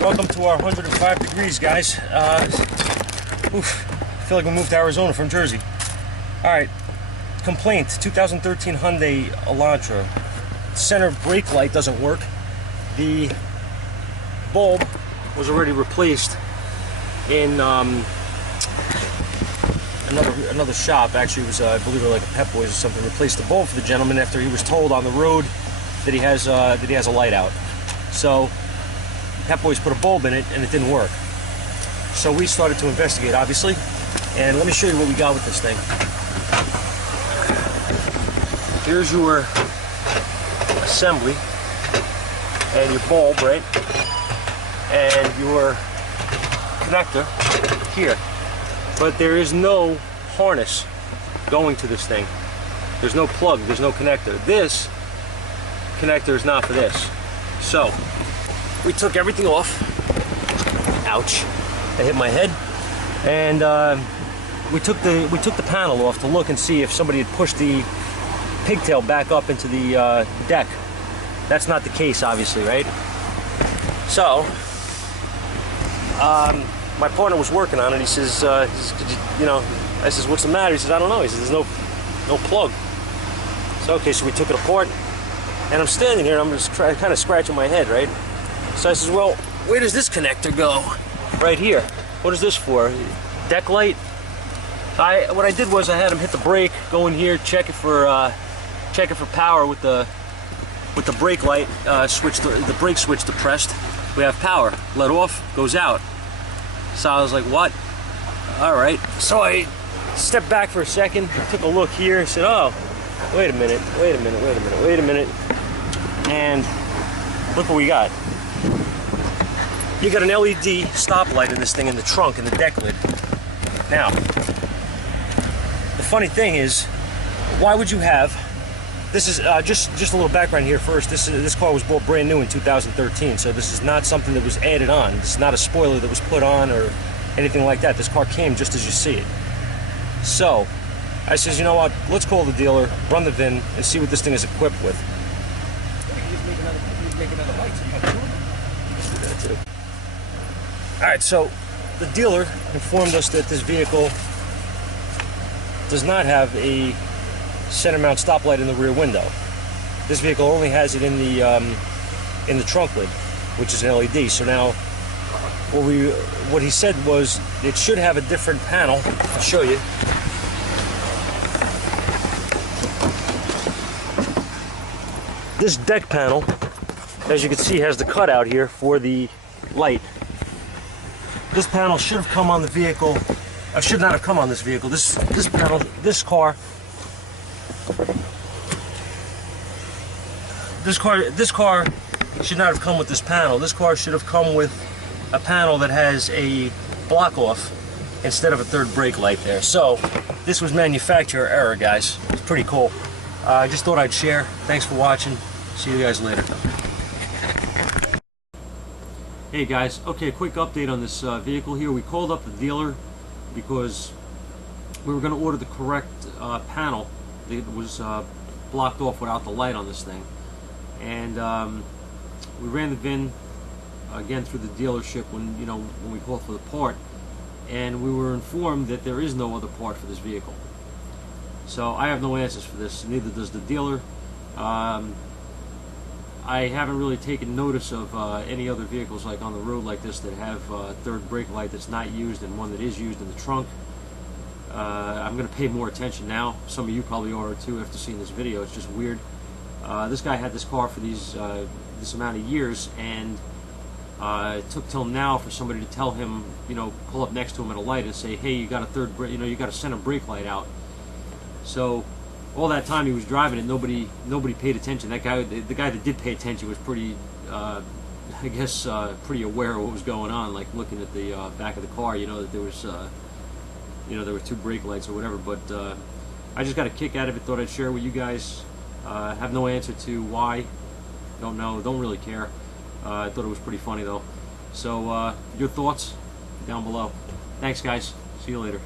Welcome to our 105 degrees, guys. I feel like we moved to Arizona from Jersey. Alright, complaint, 2013 Hyundai Elantra. Center brake light doesn't work. The bulb was already replaced in another shop. Actually, it was I believe it was like a Pep Boys or something. Replaced the bulb for the gentleman after he was told on the road that he has a light out. So Pep Boys put a bulb in it and it didn't work. So we started to investigate, obviously, and let me show you what we got with this thing. Here's your assembly and your bulb, right? And your connector here. But there is no harness going to this thing. There's no plug, there's no connector. This connector is not for this. So we took everything off. Ouch! I hit my head. And we took the panel off to look and see if somebody had pushed the pigtail back up into the deck. That's not the case, obviously, right? So my partner was working on it. He says, you know, I says, what's the matter? He says, I don't know. He says, there's no plug. So okay, so we took it apart, and I'm standing here and I'm just kind of scratching my head, right? So I says, well, where does this connector go? Right here. What is this for? Deck light? What I did was I had him hit the brake, go in here, check it for power with the brake light switch. The brake switch depressed. We have power. Let off, goes out. So I was like, what? All right. So I stepped back for a second, took a look here, said, oh, wait a minute, and look what we got. You got an LED stoplight in this thing in the trunk, in the deck lid. Now, the funny thing is, why would you have, this is just a little background here first. This car was bought brand new in 2013, so this is not something that was added on. This is not a spoiler that was put on or anything like that. This car came just as you see it. So I says, you know what, let's call the dealer, run the VIN, and see what this thing is equipped with. Alright, so the dealer informed us that this vehicle does not have a center mount stoplight in the rear window. This vehicle only has it in the trunk lid, which is an LED. So now what he said was it should have a different panel. I'll show you. This deck panel, as you can see, has the cutout here for the light. This panel should have come on the vehicle. Should not have come on this vehicle. This panel, this car should not have come with this panel. This car should have come with a panel that has a block off instead of a third brake light there. So this was manufacturer error, guys. It's pretty cool. I just thought I'd share. Thanks for watching. See you guys later. Hey guys, okay, quick update on this vehicle here. We called up the dealer because we were going to order the correct panel that was blocked off without the light on this thing. And we ran the VIN again through the dealership when we called for the part, and we were informed that there is no other part for this vehicle. So I have no answers for this, neither does the dealer. I haven't really taken notice of any other vehicles like on the road like this that have third brake light that's not used and one that is used in the trunk. I'm going to pay more attention now. Some of you probably are too after seeing this video. It's just weird. This guy had this car for this amount of years, and it took till now for somebody to tell him, pull up next to him at a light and say, hey, you got a third brake, you got a center brake light out. So all that time he was driving it, nobody paid attention. That guy, the guy that did pay attention, was pretty, I guess, pretty aware of what was going on. Like looking at the back of the car, that there was, there were two brake lights or whatever. But I just got a kick out of it. Thought I'd share with you guys. Have no answer to why. Don't know. Don't really care. I thought it was pretty funny though. So your thoughts down below. Thanks, guys. See you later.